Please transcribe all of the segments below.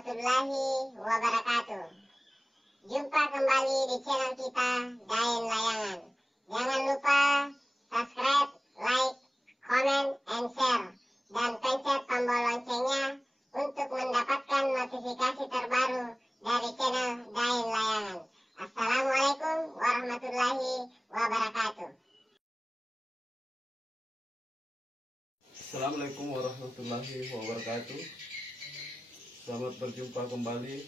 warahmatullahi wabarakatuh. Jumpa kembali di channel kita Dain Layangan. Jangan lupa subscribe, like, comment, and share, dan pencet tombol loncengnya untuk mendapatkan notifikasi terbaru dari channel Dain Layangan. Assalamualaikum warahmatullahi wabarakatuh. Assalamualaikum warahmatullahi wabarakatuh. Selamat berjumpa kembali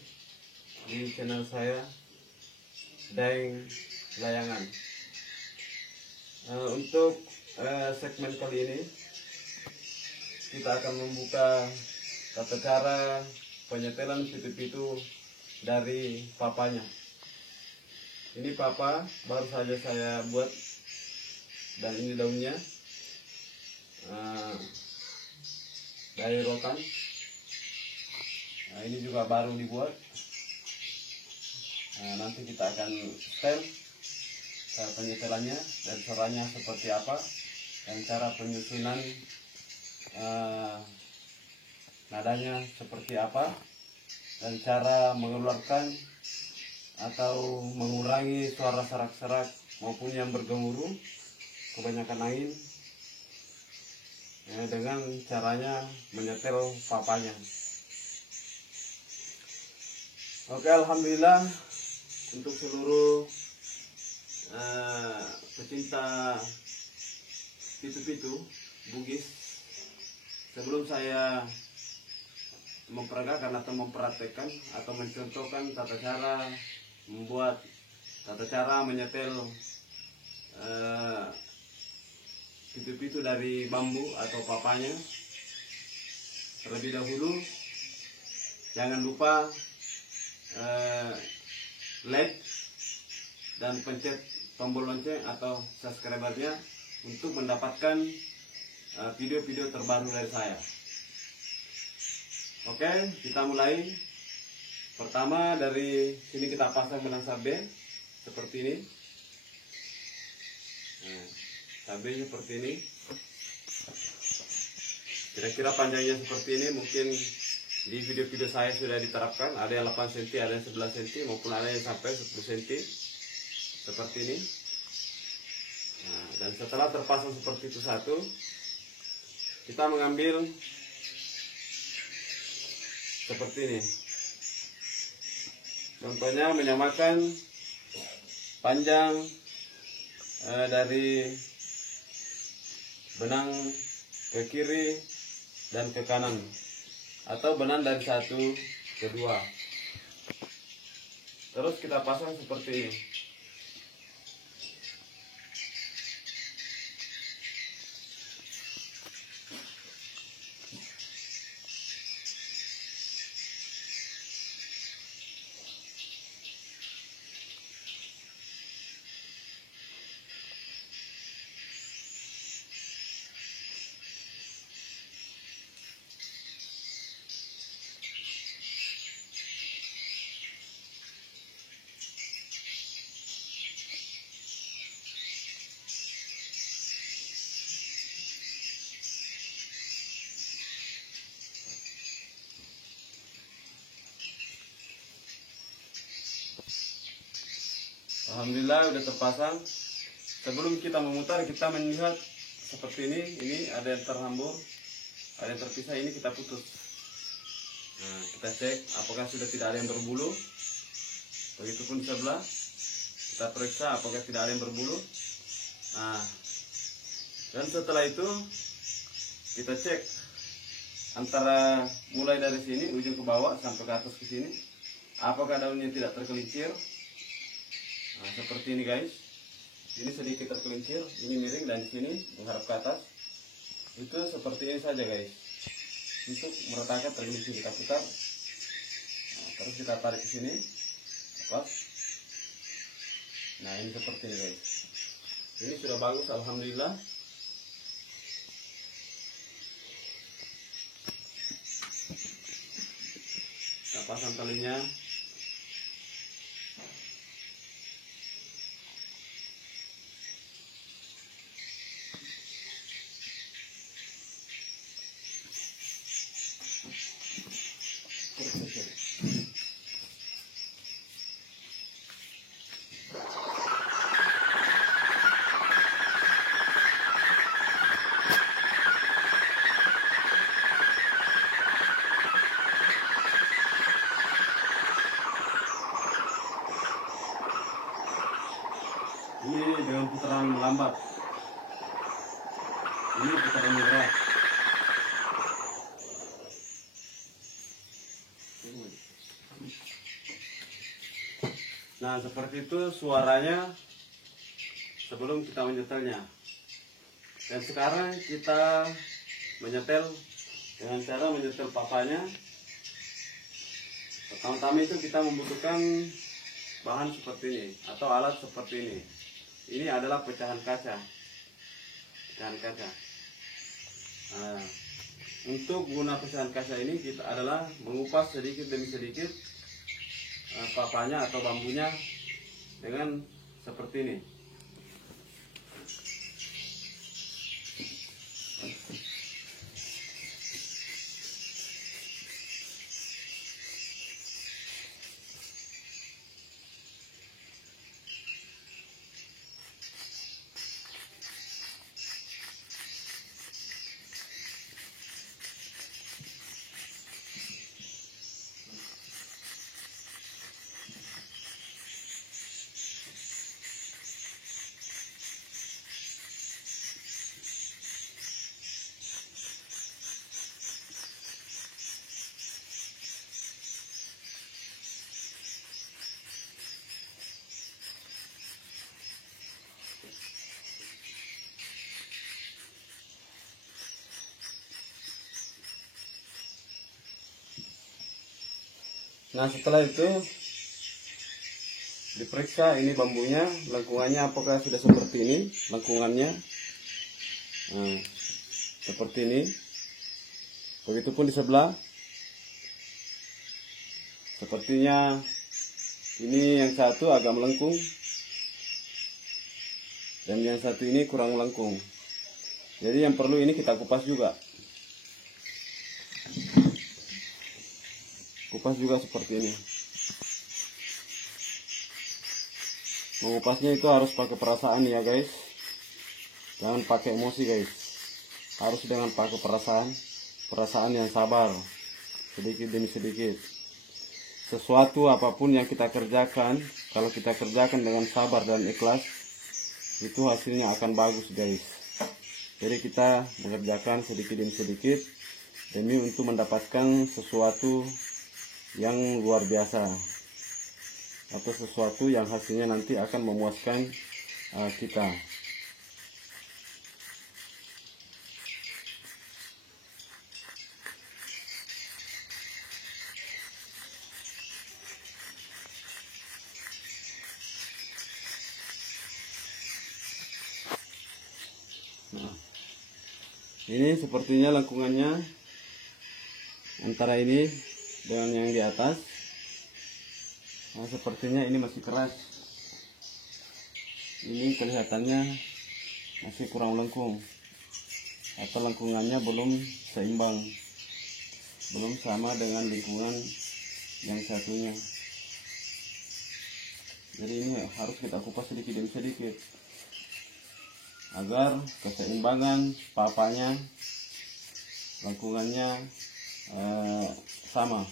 di channel saya Dain Layangan. Untuk segmen kali ini kita akan membuka tata cara penyetelan pitu-pitu dari papanya. Ini papa baru saja saya buat, dan ini daunnya dari rotan. Ini juga baru dibuat. Nanti kita akan setel cara penyetelannya dan caranya seperti apa, dan cara penyusunan nadanya seperti apa, dan cara mengeluarkan atau mengurangi suara serak-serak maupun yang bergemuruh kebanyakan angin, dengan caranya menyetel papanya. Oke, alhamdulillah untuk seluruh pecinta pitu-pitu Bugis, sebelum saya memperagakan atau mempraktekkan atau mencontohkan tata cara membuat, tata cara menyetel pitu-pitu dari bambu atau papanya, terlebih dahulu jangan lupa like dan pencet tombol lonceng atau subscribernya untuk mendapatkan video-video terbaru dari saya. Oke, kita mulai. Pertama, dari sini kita pasang benang sabe seperti ini. Sabe seperti ini, kira-kira panjangnya seperti ini. Mungkin di video-video saya sudah diterapkan, ada yang 8 cm, ada yang 11 cm, maupun ada yang sampai 10 cm seperti ini. Dan setelah terpasang seperti itu satu, kita mengambil seperti ini. Contohnya menyamakan panjang dari benang ke kiri dan ke kanan, atau benang dari satu ke dua. Terus kita pasang seperti ini. Alhamdulillah udah terpasang. Sebelum kita memutar, kita melihat seperti ini. Ini ada yang terhambur, ada yang terpisah. Ini kita putus. Kita cek apakah sudah tidak ada yang berbulu. Begitupun sebelah, kita periksa apakah tidak ada yang berbulu. Dan setelah itu kita cek antara mulai dari sini ujung ke bawah sampai ke atas ke sini, apakah daunnya tidak tergelincir. Seperti ini guys, ini sedikit tergelincir, ini miring, dan di sini menghadap ke atas. Itu seperti ini saja guys. Untuk meratakan tergelincir kita putar, terus kita tarik ke sini, lepas. Nah, ini seperti ini guys. Ini sudah bagus, alhamdulillah. Kita pasang talinya. lambat. Ini putaran gerak. Nah, seperti itu suaranya sebelum kita menyetelnya. Dan sekarang kita menyetel dengan cara menyetel papanya. Pertama-tama itu kita membutuhkan bahan seperti ini atau alat seperti ini. Ini adalah pecahan kaca. Pecahan kaca. Nah, untuk guna pecahan kaca ini kita adalah mengupas sedikit demi sedikit papanya atau bambunya dengan seperti ini. Nah, setelah itu diperiksa ini bambunya, lengkungannya apakah sudah seperti ini lengkungannya. Nah, seperti ini. Begitupun di sebelah. Sepertinya ini yang satu agak melengkung dan yang satu ini kurang melengkung. Jadi yang perlu ini kita kupas juga. Kupas juga seperti ini. Mengupasnya itu harus pakai perasaan ya guys. Jangan pakai emosi guys. Harus dengan pakai perasaan yang sabar. Sedikit demi sedikit. Sesuatu apapun yang kita kerjakan, kalau kita kerjakan dengan sabar dan ikhlas, itu hasilnya akan bagus guys. Jadi kita mengerjakan sedikit demi sedikit demi untuk mendapatkan sesuatu yang luar biasa atau sesuatu yang hasilnya nanti akan memuaskan kita. Nah, ini sepertinya lengkungannya antara ini dengan yang di atas. Nah, sepertinya ini masih keras. Ini kelihatannya masih kurang lengkung atau lengkungannya belum seimbang, belum sama dengan lengkungan yang satunya. Jadi ini harus kita kupas sedikit demi sedikit agar keseimbangan papanya, lengkungannya sama.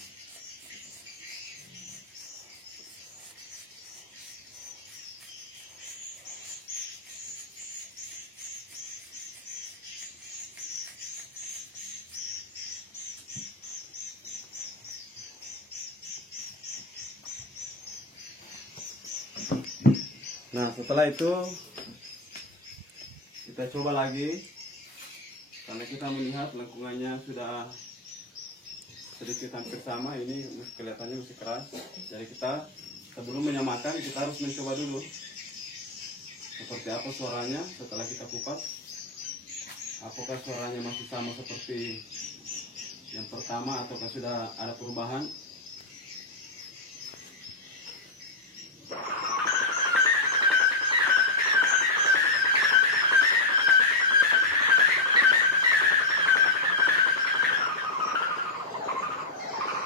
Nah, setelah itu kita coba lagi karena kita melihat lengkungannya sudah sedikit hampir sama. Ini kelihatannya masih keras. Jadi kita sebelum menyamakan kita harus mencoba dulu seperti apa suaranya setelah kita kupas. Apakah suaranya masih sama seperti yang pertama ataukah sudah ada perubahan?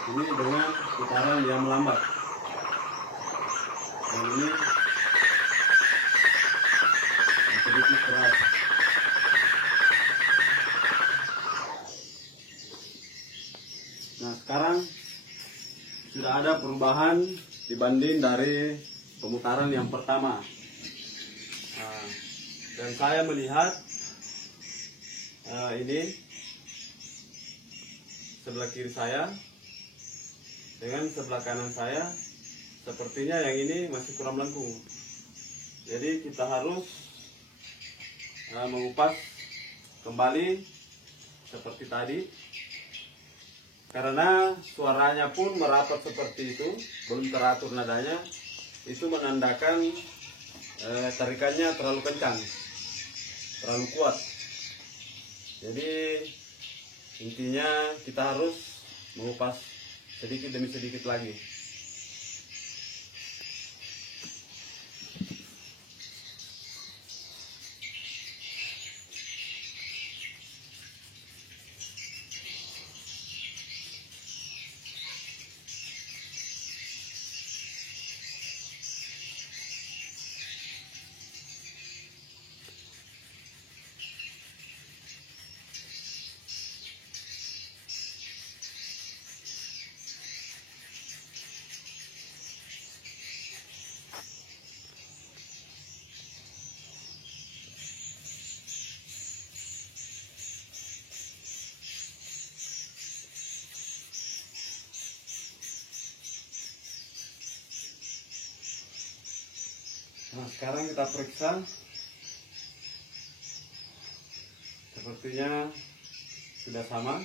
Ini dengan putaran yang melambat. Dan ini sedikit keras. Nah, sekarang sudah ada perubahan dibanding dari pemutaran yang pertama. Nah, Dan saya melihat ini sebelah kiri saya dengan sebelah kanan saya, sepertinya yang ini masih kurang melengkung. Jadi kita harus mengupas kembali seperti tadi, karena suaranya pun merapat seperti itu, belum teratur nadanya. Itu menandakan tarikannya terlalu kencang, terlalu kuat. Jadi intinya kita harus mengupas sedikit demi sedikit lagi. Nah, sekarang kita periksa. Sepertinya sudah sama.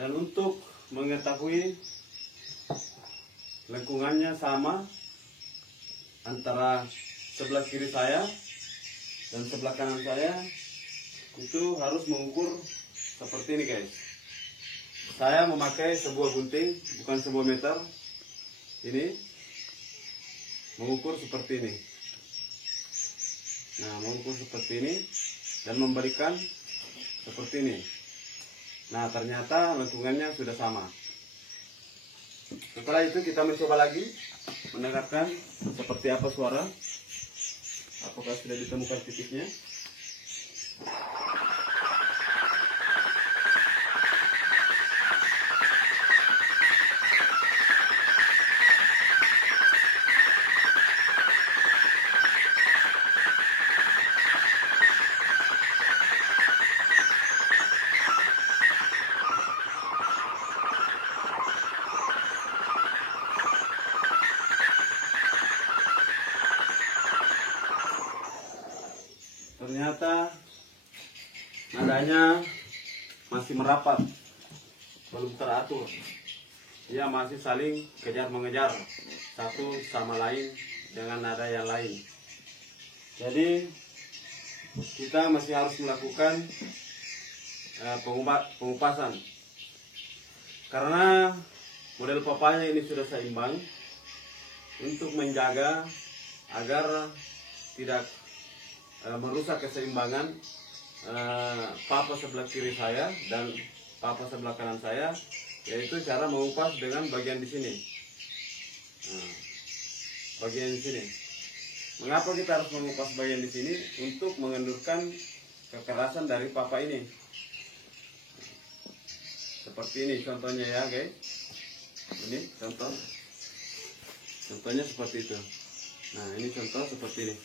Dan untuk mengetahui lengkungannya sama antara sebelah kiri saya dan sebelah kanan saya, itu harus mengukur seperti ini, guys. Saya memakai sebuah gunting, bukan sebuah meter. Ini mengukur seperti ini. Nah, mengukur seperti ini dan memberikan seperti ini. Nah, ternyata lengkungannya sudah sama. Setelah itu kita mencoba lagi mendengarkan seperti apa suara. Apakah sudah ditemukan titiknya? Ternyata nadanya masih merapat, belum teratur. Ia masih saling kejar-mengejar satu sama lain dengan nada yang lain. Jadi kita masih harus melakukan pengupasan, karena model papanya ini sudah seimbang, untuk menjaga agar tidak merusak keseimbangan papa sebelah kiri saya dan papa sebelah kanan saya, yaitu cara mengupas dengan bagian di sini. Nah, bagian di sini. Mengapa kita harus mengupas bagian di sini? Untuk mengendurkan kekerasan dari papa ini. Seperti ini contohnya ya, guys. Ini contoh. Contohnya seperti itu. Nah, ini contoh seperti ini.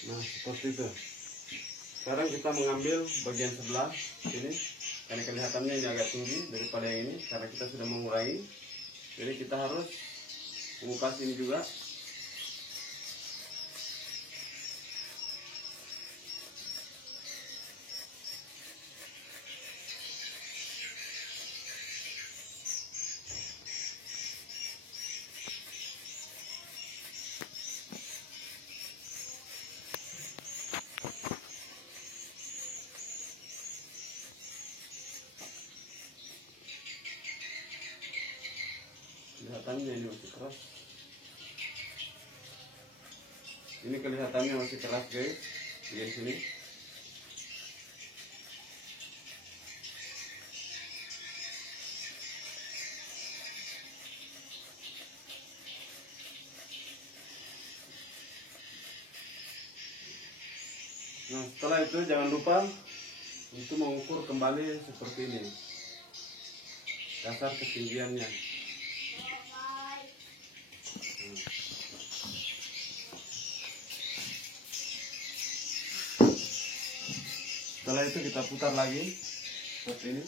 Nah, seperti itu. Sekarang kita mengambil bagian sebelah sini, karena kelihatannya ini agak tinggi daripada yang ini, karena kita sudah mengurangi. Jadi kita harus mengupas ini juga. kelihatannya ini masih keras. Ini kelihatannya masih keras guys, di sini. Nah, setelah itu jangan lupa untuk mengukur kembali seperti ini dasar ketinggiannya. Setelah itu kita putar lagi seperti ini.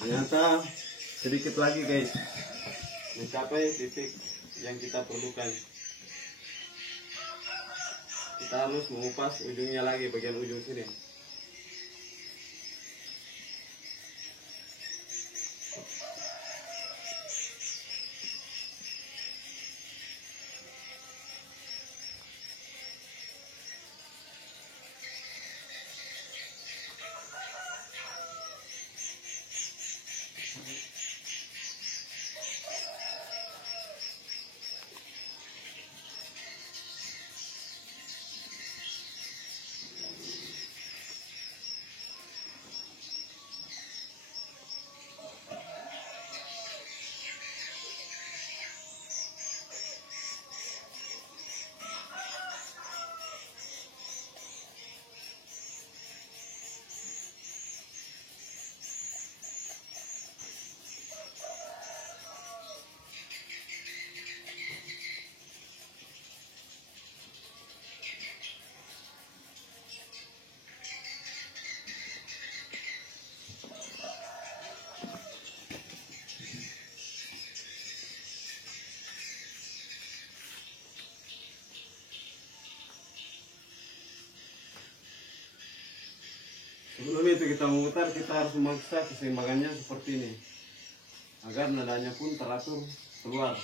Ternyata sedikit lagi guys mencapai titik yang kita perlukan. Kita harus mengupas ujungnya lagi, bagian ujung sini. Sebelum itu kita memutar, kita harus memaksa keseimbangannya seperti ini agar nadanya pun teratur keluar.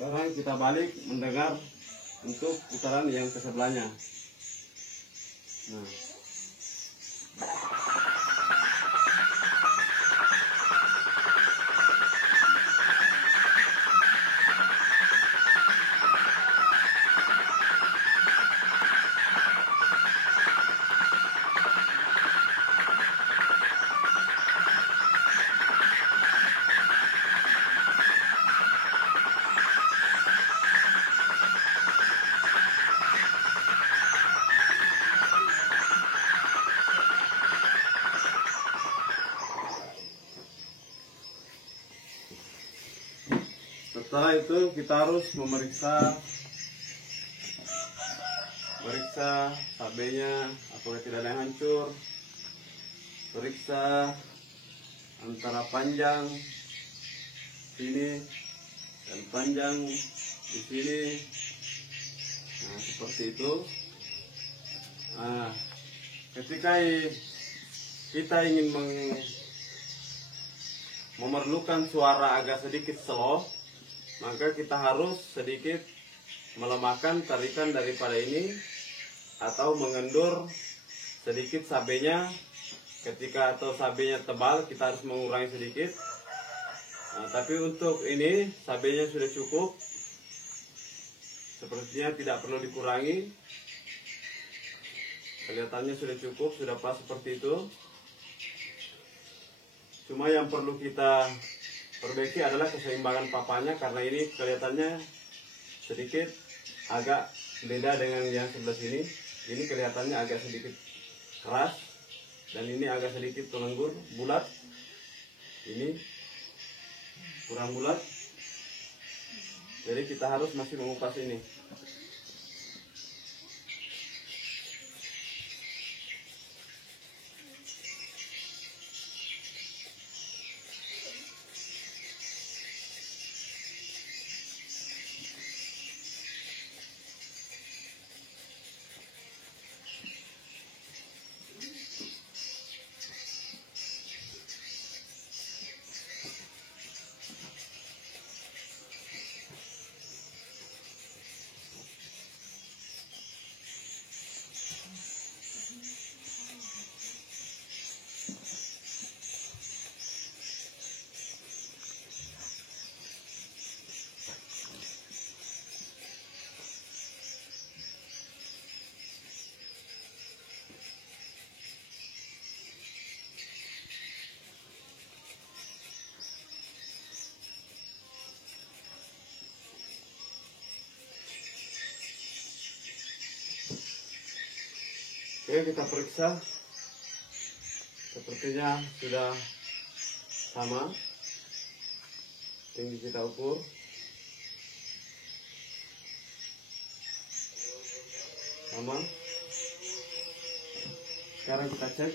Sekarang kita balik mendengar untuk putaran yang ke sebelahnya. Nah. Setelah itu kita harus memeriksa sabenya apakah tidak ada yang hancur, periksa antara panjang sini dan panjang di sini. Nah, seperti itu. Nah, ketika kita ingin memerlukan suara agak sedikit slow, maka kita harus sedikit melemahkan tarikan daripada ini atau mengendur sedikit sabenya. Ketika atau sabenya tebal, kita harus mengurangi sedikit. Nah, tapi untuk ini sabenya sudah cukup, Sepertinya tidak perlu dikurangi. Kelihatannya sudah cukup, sudah pas seperti itu. Cuma yang perlu kita perbaiki adalah keseimbangan papanya, karena ini kelihatannya sedikit agak beda dengan yang sebelah sini. Ini kelihatannya agak sedikit keras dan ini agak sedikit melenggur, bulat. Ini kurang bulat. Jadi kita harus masih mengupas ini. Oke, kita periksa. Sepertinya sudah sama. Tinggi kita ukur. Sama. Sekarang kita cek.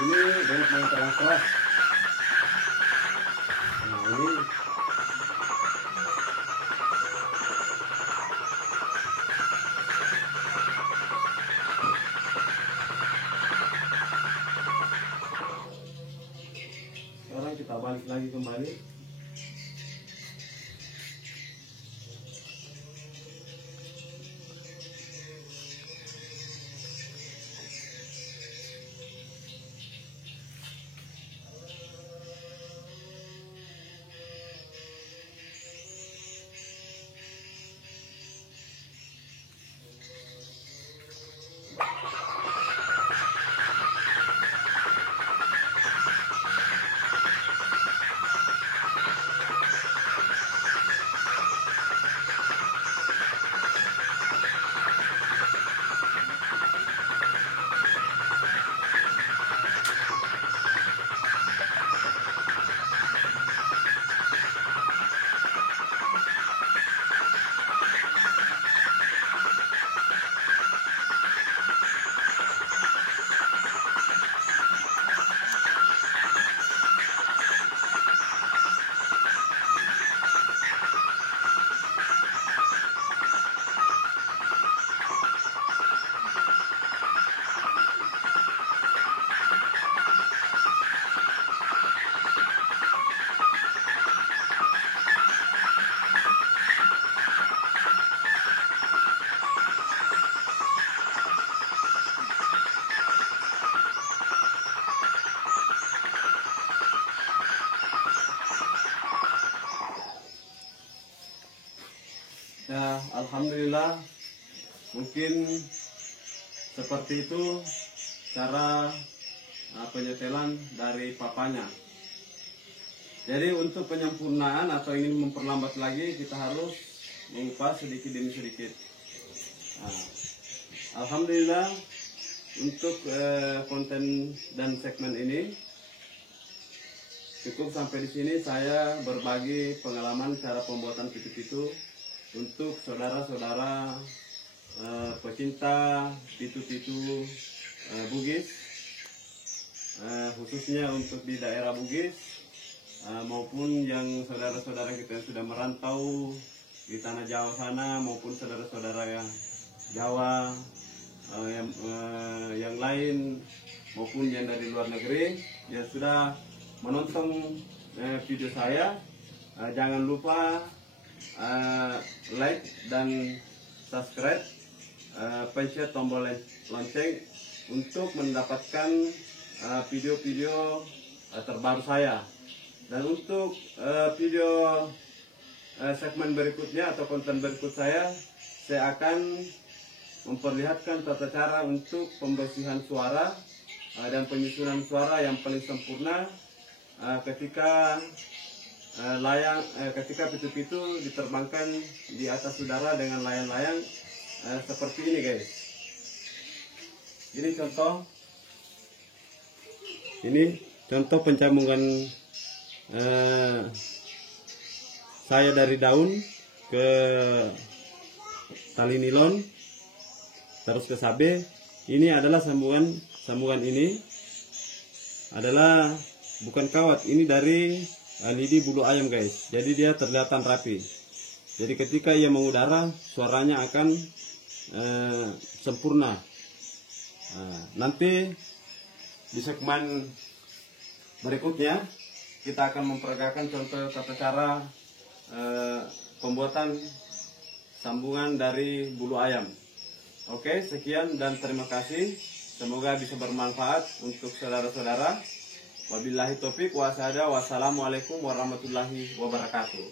Ini banyak yang keras. Nah, ini sekarang kita balik lagi kembali. Ya, alhamdulillah, mungkin seperti itu cara penyetelan dari papanya. Jadi untuk penyempurnaan atau ingin memperlambat lagi, kita harus mengupas sedikit demi sedikit. Nah, alhamdulillah untuk konten dan segmen ini cukup sampai di sini. Saya berbagi pengalaman cara pembuatan pitu-pitu untuk saudara-saudara pecinta pitu-pitu Bugis, khususnya untuk di daerah Bugis, maupun yang saudara-saudara kita yang sudah merantau di tanah Jawa sana maupun saudara-saudara yang Jawa yang lain maupun yang dari luar negeri yang sudah menonton video saya. Jangan lupa like dan subscribe, pencet tombol lonceng untuk mendapatkan video-video terbaru saya. Dan untuk video segmen berikutnya atau konten berikut saya akan memperlihatkan tata cara untuk pembersihan suara dan penyusunan suara yang paling sempurna ketika ketika pitu-pitu diterbangkan di atas udara dengan layang-layang seperti ini, guys. Ini contoh pencambungan saya dari daun ke tali nilon terus ke sabe. Ini adalah sambungan ini adalah bukan kawat, ini dari lidi bulu ayam, guys. Jadi dia terlihatan rapi. Jadi ketika ia mengudara suaranya akan sempurna. Nanti di segmen berikutnya kita akan memperagakan contoh tata cara pembuatan sambungan dari bulu ayam. Oke, sekian dan terima kasih. Semoga bisa bermanfaat untuk saudara-saudara. Wabillahi taufik wa hidayah. Wassalamualaikum warahmatullahi wabarakatuh.